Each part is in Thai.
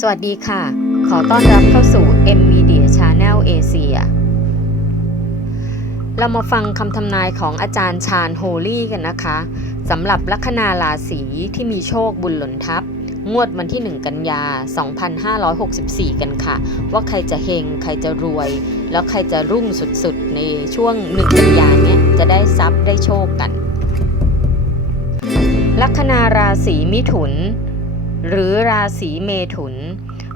สวัสดีค่ะ ขอต้อนรับเข้าสู่ M Media Channel Asia เรามาฟังคำทำนายของอาจารย์ชาญโฮลี่กันนะคะสำหรับลัคนาราศีที่มีโชคบุญหล่นทับ งวดวันที่ 1 กันยา 2564 กันค่ะ ว่าใครจะเฮงใครจะรวย แล้วใครจะรุ่งสุดๆ ในช่วง 1 กันยาเนี่ยจะได้ทรัพย์ได้โชคกัน ลัคนาราศีมิถุน หรือราศีเมถุน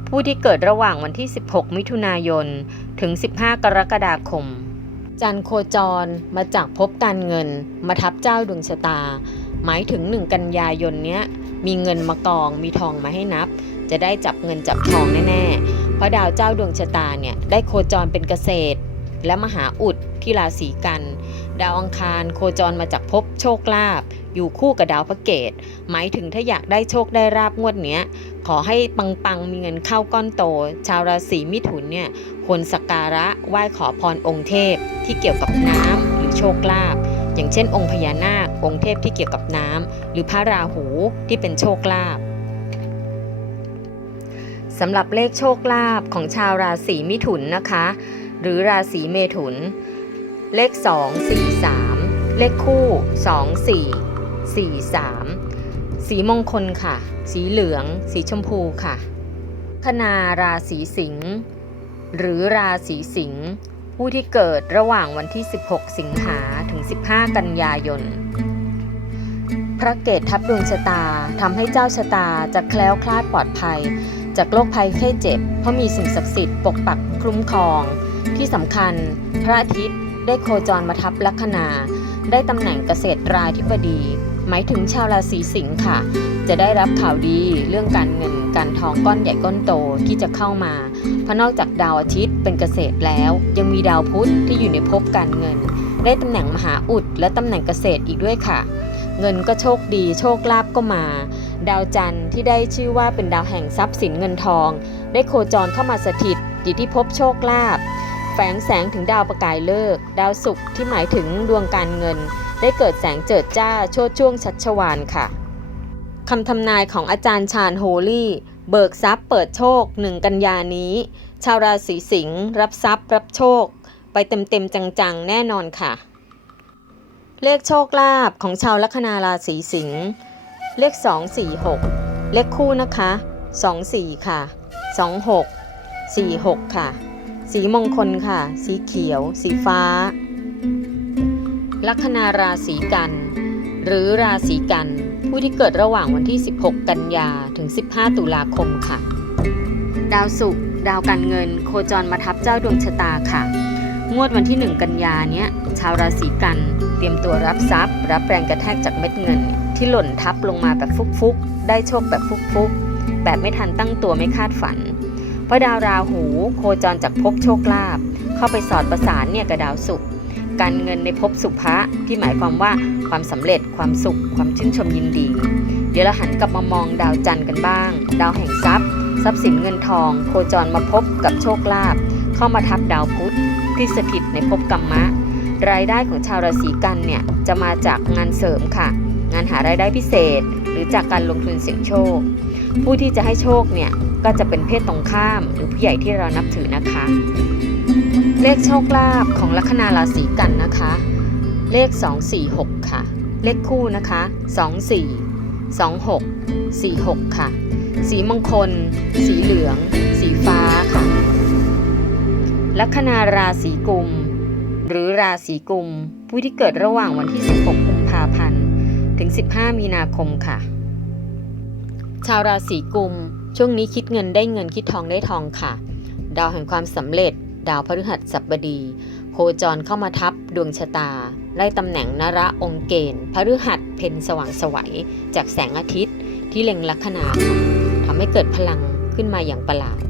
ผู้ที่เกิดระหว่างวันที่ 16 มิถุนายน ถึง 15 กรกฎาคม จันโคจรมาจากภพการเงิน มาทับเจ้าดวงชะตา หมายถึง1กันยายนเนี้ย มีเงินมากองมีทองมาให้นับ จะได้จับเงินจับทองแน่ๆ เพราะดาวเจ้าดวงชะตาเนี่ยได้โคจรเป็นเกษตร และมหาอุด ที่ราศีกัน ดาวอังคารโคจรมาจากภพโชคลาภอยู่คู่กับดาวพระเกตหมายถึงถ้าอยากได้โชคได้ราบงวดเนี้ย ขอให้ปังๆมีเงินเข้าก้อนโต ชาวราศีมิถุนเนี่ยควรสักการะไหว้ขอพรองค์เทพที่เกี่ยวกับน้ำหรือโชคลาภอย่างเช่น องค์พญานาค องค์เทพที่เกี่ยวกับน้ำหรือพระราหูที่เป็นโชคลาภสำหรับเลขโชคลาภของชาวราศีมิถุนนะคะ หรือราศีเมถุน เลข 2 4 3 เลขคู่ 2 4 4 3 สีมงคลค่ะ สีเหลือง สีชมพูค่ะ คนาราศีสิงห์หรือราศีสิงห์ผู้ที่เกิดระหว่างวันที่ 16 สิงหาถึง 15 กันยายน พระเกตทับดวงชะตาทำให้เจ้าชะตาจะแคล้วคลาดปลอดภัย จากโรคภัยไข้เจ็บ เพราะมีสิ่งศักดิ์สิทธิ์ปกปักคุ้มครอง ที่สำคัญพระอาทิตย์ ได้โคจรมาทับลัคนา ได้ตำแหน่งเกษตรราธิบดี หมายถึงชาวราศีสิงห์ค่ะ จะได้รับข่าวดีเรื่องการเงินการทองก้อนใหญ่ก้อนโตที่จะเข้ามา เพราะนอกจากดาวอาทิตย์เป็นเกษตรแล้ว ยังมีดาวพุธที่อยู่ในภพการเงิน ได้ตำแหน่งมหาอุดและตำแหน่งเกษตรอีกด้วยค่ะ เงินก็โชคดี โชคลาภก็มา ดาวจันทร์ที่ได้ชื่อว่าเป็นดาวแห่งทรัพย์สินเงินทอง ได้โคจรเข้ามาสถิตอยู่ที่ภพโชคลาภ แฝงแสงถึงดาวประกายเลิก ดาวศุกร์ที่หมายถึงดวงการเงิน ได้เกิดแสงเจิดจ้าโชดช่วงชัชวานค่ะคำทำนายของอาจารย์ชาญโฮลี่ เบิกทรัพย์เปิดโชคหนึ่งกันยานี้ ชาวราศีสิงห์รับทรัพย์รับโชค ไปเต็มๆจังๆ แน่นอนค่ะ เลขโชคลาภของชาวลัคนาราศีสิงห์เลข 2 4 6 เลขคู่นะคะ 2 4 ค่ะ 2 6 4 6 ค่ะ สีมงคลค่ะ สีเขียว สีฟ้า ลัคนาราศีกัน หรือราศีกัน ผู้ที่เกิดระหว่างวันที่ 16 กันยาถึง 15 ตุลาคมค่ะ ดาวศุกร์ดาวการเงิน โคจรมาทับเจ้าดวงชะตาค่ะ งวดวันที่ 1 กันยาเนี้ยชาวราศีกัน เตรียมตัวรับทรัพย์ รับแรงกระแทกจากเม็ดเงิน ที่หล่นทับลงมาแบบฟุกๆ ได้โชคแบบฟุกๆ แบบไม่ทันตั้งตัวไม่คาดฝัน เพราะดาวราหูโคจรจากภพโชคลาภเข้าไปสอดประสานเนี่ยกับดาวศุกร์การเงินในภพสุภะที่หมายความว่าความสำเร็จความสุข ความชื่นชมยินดี เดี๋ยวเราหันกลับมามองดาวจันทร์กันบ้าง ดาวแห่งทรัพย์ ทรัพย์สินเงินทอง โคจรมาพบกับโชคลาภเข้ามาทับดาวพุธที่สถิตในภพกรรมะ รายได้ของชาวราศีกันเนี่ยจะมาจากงานเสริมค่ะ งานหารายได้พิเศษ หรือจากการลงทุนเสี่ยงโชค ผู้ที่จะให้โชคเนี่ยก็จะเป็นเพศตรงข้ามหรือผู้ใหญ่ที่เรานับถือนะคะ เลขโชคลาภของลัคนาราศีกันนะคะ เลข 246 ค่ะ เลขคู่นะคะ 24 26 46 ค่ะ สีมงคล สีเหลือง สีฟ้าค่ะ ลัคนาราศีกุม หรือราศีกุม ผู้ที่เกิดระหว่างวันที่ 16 กุมภาพันธ์ ถึง 15 มีนาคมค่ะ ชาวราศีกุม ช่วงนี้คิดเงินได้เงินคิดทองได้ทองค่ะ ดาวแห่งความสำเร็จ ดาวพฤหัสบดี โคจรเข้ามาทับดวงชะตา ไล่ตำแหน่งนระองค์เกณฑ์พฤหัสเพนสว่างสวัยจากแสงอาทิตย์ ที่เล็งลัคนาค่ะทำให้เกิดพลังขึ้นมาอย่างประหลาด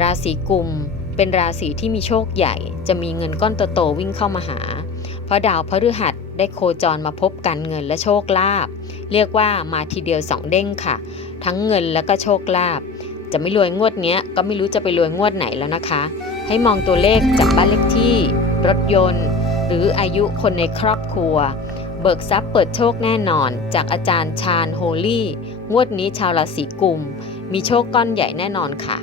ราศีกุมเป็นราศีที่มีโชคใหญ่ จะมีเงินก้อนโตๆวิ่งเข้ามาหา เพราะดาวพฤหัส ได้โคจรมาพบการเงินและโชคลาภเรียกว่ามาทีเดียวสองเด้งค่ะ ทั้งเงินแล้วก็โชคลาภจะไม่รวยงวดนี้ก็ไม่รู้จะไปรวยงวดไหนแล้วนะคะ ให้มองตัวเลขจากบ้านเลขที่ รถยนต์ หรืออายุคนในครอบครัว เบิกทรัพย์เปิดโชคแน่นอน จากอาจารย์ชาญโฮลี่ งวดนี้ชาวราศีกุม มีโชคก้อนใหญ่แน่นอนค่ะ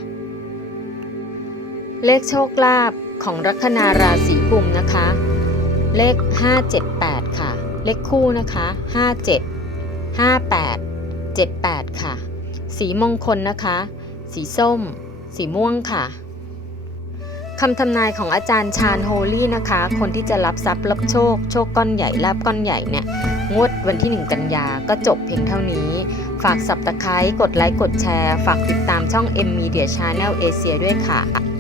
เลขโชคลาภของลัคนาราศีกุมนะคะ เลข 578 ค่ะ เลขคู่นะคะ 57 58 78 ค่ะ สีมงคลนะคะ สีส้ม สีม่วงค่ะคำทำนายของอาจารย์ชาญโฮลี่นะคะ คนที่จะรับทรัพย์รับโชค โชคก้อนใหญ่ลาบก้อนใหญ่เนี่ย งวดวันที่ 1 กันยาก็จบเพียงเท่านี้ ฝากสับตะไคร้กดไลค์กดแชร์ ฝากติดตามช่อง M Media Channel Asia ด้วยค่ะ